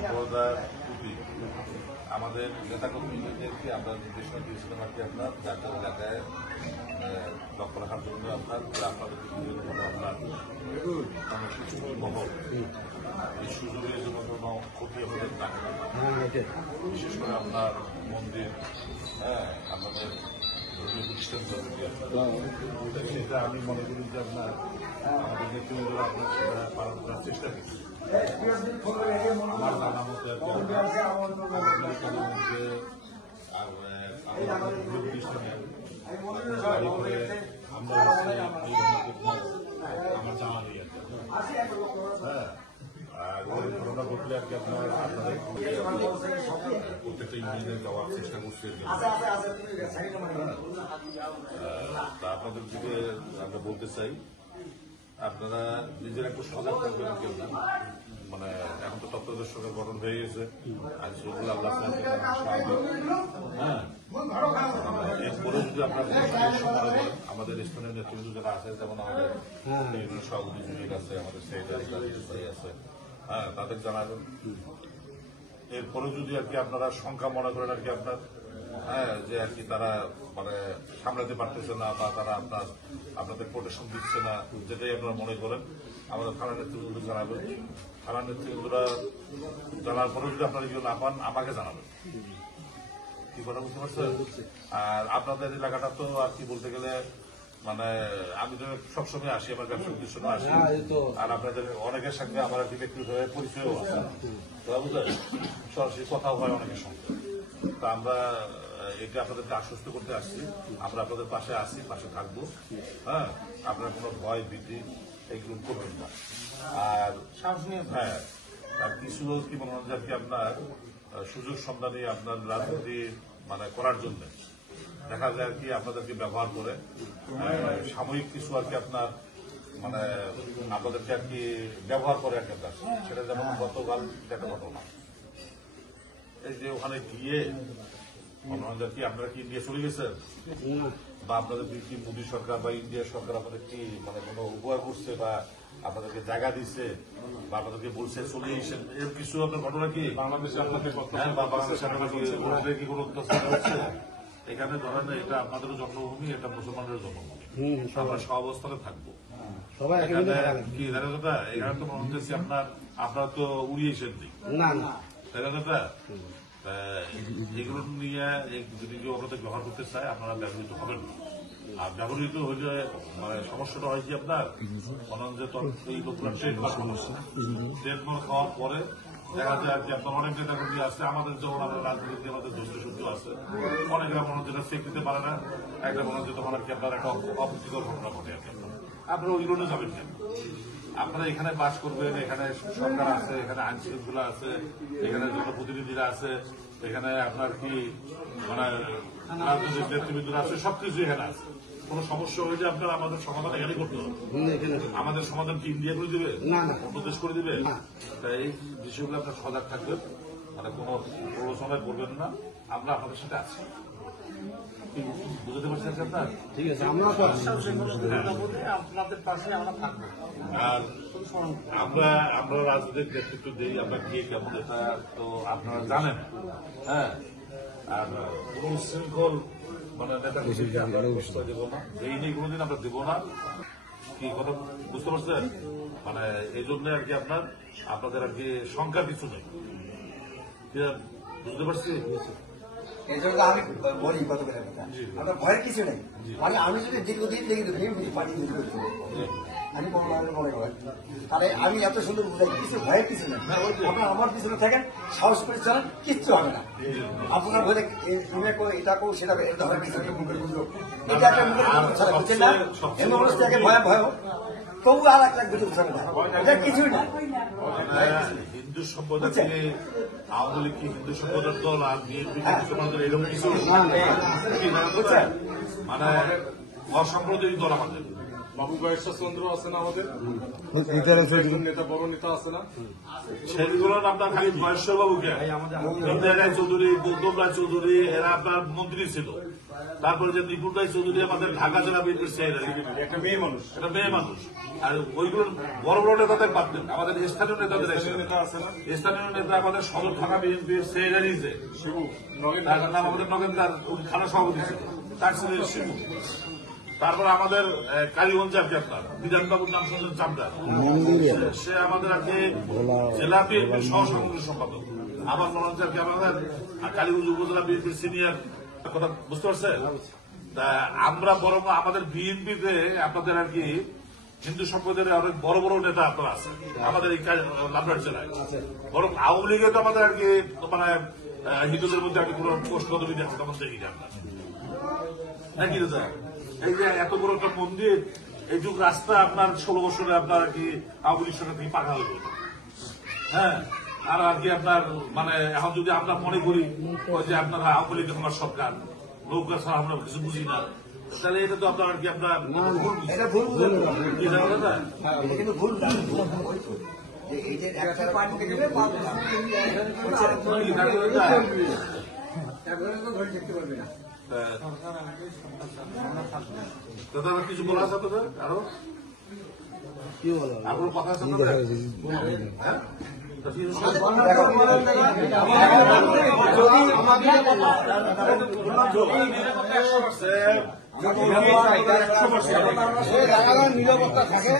সম্প্রদায়ের প্রতি আমাদের নেতাকর্মীদেরকে আমরা নির্দেশনা দিয়েছিলাম আর কি আপনার যার যার এলাকায় লক্ষ্য রাখার জন্য আপনার আপনাদের আপনার মহল এই সুযোগের জন্য কোনো ক্ষতি আমাদের না বিশেষ করে আপনার মন্দির আপনাদের ধর্মীয় প্রতিষ্ঠান সেটা আমি মনে করি যে আপনার আমাদের নেতৃত্বরা আপনার সেটা পালন করার চেষ্টা করছি আমার জানা মতো প্রতিষ্ঠানে গাড়ি করে আমরা আমার জানা নেই হ্যাঁ আর ওই ঘটনা ঘটলে আর কি আপনার আপনাদের প্রত্যেকটা ইউনিয়নে যাওয়ার চেষ্টা করছে তা আপনাদের দিকে আমরা বলতে চাই আপনারা নিজের একটু সজাগ থাকবেন মানে এখন তো তত্ত্বাবধায়ক সরকার গঠন হয়ে গেছে আর সেগুলো আল্লাহ হ্যাঁ এরপরে যদি আপনার আমাদের স্থানীয় নেতৃত্ব যারা আছে যেমন আমাদের সভাপতি জুনিয়র আছে আমাদের সেক্রেটারি আছে হ্যাঁ তাদের জানাবেন এরপরে যদি আর কি আপনারা সংখ্যা মনে করেন আর কি আপনার হ্যাঁ যে আর কি তারা মানে সামলাতে পারতেছে না বা তারা আপনাদের প্রোটেকশন দিচ্ছে না যেটাই আপনারা মনে করেন আমাদের থানা নেতৃত্ব জানাবেন থানা নেতৃত্বরা জানার পরে যদি আপনারা কেউ না পান আমাকে জানাবেন কি কথা বুঝতে পারছেন আর আপনাদের এলাকাটা তো আর কি বলতে গেলে মানে আমি তো সবসময় আসি আমার ব্যবসার উদ্দেশ্য আসি আর আপনাদের অনেকের সঙ্গে আমার ব্যক্তিগতভাবে পরিচয়ও আছে বুঝলেন সরাসরি কথাও হয় অনেকের সঙ্গে তা আমরা এটা আপনাদেরকে আশ্বস্ত করতে আসছি আমরা আপনাদের পাশে আসি পাশে থাকবো হ্যাঁ আপনার কোনো ভয় ভীতি এইগুলো করবেন না আর হ্যাঁ আর কিছু কি মনে হয় আর কি আপনার সুযোগ সন্ধানী আপনার রাজনীতি মানে করার জন্য দেখা যায় আর কি আপনাদেরকে ব্যবহার করে সাময়িক কিছু আর কি আপনার মানে আপনাদেরকে আর কি ব্যবহার করে একটা কাজ সেটা যেমন গতকাল একটা ঘটনা এই যে ওখানে গিয়ে মনে হয় কি আপনারা কি ইন্ডিয়া চলে গেছেন বা আপনাদের কি মোদী সরকার বা ইন্ডিয়া সরকার আপনাদের কি মানে কোনো উপহার করছে বা আপনাদেরকে জায়গা দিচ্ছে বা আপনাদেরকে বলছে চলে এসেছেন এর কিছু আপনার ঘটনা কি বাংলাদেশে আপনাদের বা বাংলাদেশে আপনাদের কি কোনো অত্যাচার হচ্ছে এখানে ধরেন এটা আপনাদেরও জন্মভূমি এটা মুসলমানদের জন্মভূমি আমরা সব অবস্থানে থাকবো এখানে কি জানেন দাদা এখানে তো মনে হচ্ছে আপনারা তো উড়িয়েছেন তাই না দাদা এগুলো নিয়ে যদি কেউ আপনাদের ব্যবহার করতে চায় আপনারা ব্যবহৃত হবেন না আর ব্যবহৃত হইলে মানে সমস্যাটা হয় কি আপনার মনে হয় যে এই লোকরা ট্রেডমার্ক খাওয়ার পরে দেখা যায় আর কি আপনার অনেক নেতাকর্মী আছে আমাদের যখন আমরা রাজনীতি আমাদের দোষ সূত্র আছে অনেকরা মনে যেটা চেক দিতে পারে না একটা মনে হচ্ছে তখন আর কি আপনার একটা অপ্রীতিকর ঘটনা ঘটে আর কি আপনারা ওইগুলো যাবেন কেন আপনারা এখানে বাস করবেন এখানে সরকার আছে এখানে আইন শৃঙ্খলা আছে এখানে জনপ্রতিনিধিরা আছে এখানে আপনার কি মানে রাজনৈতিক নেতৃবৃন্দরা আছে সবকিছু এখানে আছে কোনো সমস্যা হয়ে যায় আপনারা আমাদের সমাধান এখানে করতে হবে আমাদের সমাধান কি ইন্ডিয়া করে দিবে অন্য দেশ করে দিবে তাই এই বিষয়গুলো আপনার সজাগ থাকবেন মানে কোনো প্ররোচনায় করবেন না আমরা আপনাদের সাথে আছি বুঝতে পারছেন আপনার ঠিক আছে আপনাদের পাশে আমরা থাকবো আর আমরা রাজনৈতিক নেতৃত্ব দিই আমরা কে কেমন এটা তো আপনারা জানেন হ্যাঁ আর কোন শৃঙ্খল মানে নেতা দেবো না এই নিয়ে কোনোদিন আমরা দেবো না কি কথা বুঝতে পারছেন মানে এই জন্য আর কি আপনাদের আর কি সংখ্যা কিছু নেই বুঝতে পারছি এই জন্য আমি বলি কত কথা আপনার ভয়ের কিছু নেই মানে আমি যদি দীর্ঘদিন দেখে দেবো পানি তৈরি করতে আমি মনে করেন তাহলে আমি এত সুন্দর বুঝাই কিছু ভয়ের কিছু নেই আপনার আমার পিছনে থাকেন সাহস করে চলেন কিচ্ছু হবে না আপনার বলে এটা করো সেটা ধরেন মুখের গুলো এটা একটা মুখের ছাড়া বুঝছেন না এমন অবস্থাকে ভয় ভয় তবু আর 1 লাখ বেশি বুঝাবে না এটা কিছুই না হিন্দু সম্প্রদায় আওয়ামী লীগ কি হিন্দু সম্প্রদায়ের দল আর বিএনপি মুসলমানদের এরকম কিছু মানে অসাম্প্রদায়িক দল আমাদের বাবু চন্দ্র আছে না আমাদের নেতা বড় নেতা আছে না সেগুলো আপনার খালি বয়স্ক বাবুকে চৌধুরী গৌতম রায় চৌধুরী এরা আপনার মন্ত্রী ছিল তারপরে যে নিপুণ রায় চৌধুরী আমাদের ঢাকা জেলা বিএনপির সেক্রেটারি, একটা মেয়ে মানুষ, এটা মেয়ে মানুষ। আর ওইগুলোর বড় বড় নেতাদের পারতেন, আমাদের স্থানীয় নেতাদের নেতা আছে না, স্থানীয় নেতা আমাদের সদর থানা বিএনপির সেক্রেটারি যে শিবু নগেন, তার নাম আমাদের নগেন্দার থানা সভাপতি ছিল, তার ছিল শিবু। তারপর আমাদের কালীগঞ্জ আর কি আপনার বিধানবাবুর নাম শুনছেন চামদার, সে আমাদের আর কি জেলা বিএনপির সহসাংগঠনিক সম্পাদক। আমার মনে হচ্ছে আর কি আমাদের কালীগঞ্জ উপজেলা বিএনপির সিনিয়র, কথা বুঝতে পারছেন? তা আমরা বরং আমাদের বিএনপিতে আপনাদের আর কি হিন্দু সম্প্রদায়ের অনেক বড় বড় নেতা আপনারা আছেন আমাদের এই লাবরাট জেলায়। বরং আওয়ামী লীগে তো আমাদের আর কি মানে হিন্দুদের মধ্যে আর কি কোনো কোষকদমি দেখা তেমন দেখি না আমরা, নাকি দাদা? এই যে এত বড় একটা মন্দির, এইটুক রাস্তা আপনার 16 বছরে আপনার আর কি আওয়ামী লীগ সরকার থেকে পাকা হয়ে গেল। হ্যাঁ, আর আর কি আপনার মানে এখন যদি আমরা মনে করি যে আপনারা আওয়ামী লীগ আমার সরকার, নৌকা ছাড়া আমরা কিছু বুঝি না, তাহলে এটা তো আপনার আর কি আপনার ভুল বুঝছেন। এটা ভুল বুঝলেন তো আপনি। কি জানেন দাদা? এটা কিন্তু ভুল ওই তো। যে এই যে একটা পার্টিকে দেবে কি জানেন দাদা? একবারে তো ধরে দেখতে পারবে না। দাদা আর কিছু বলা আছে দাদা? আরো কি বলো আর কোনো কথা আছে দাদা? হ্যাঁ? তা কি হচ্ছে? যদি নিরাপত্তা থাকে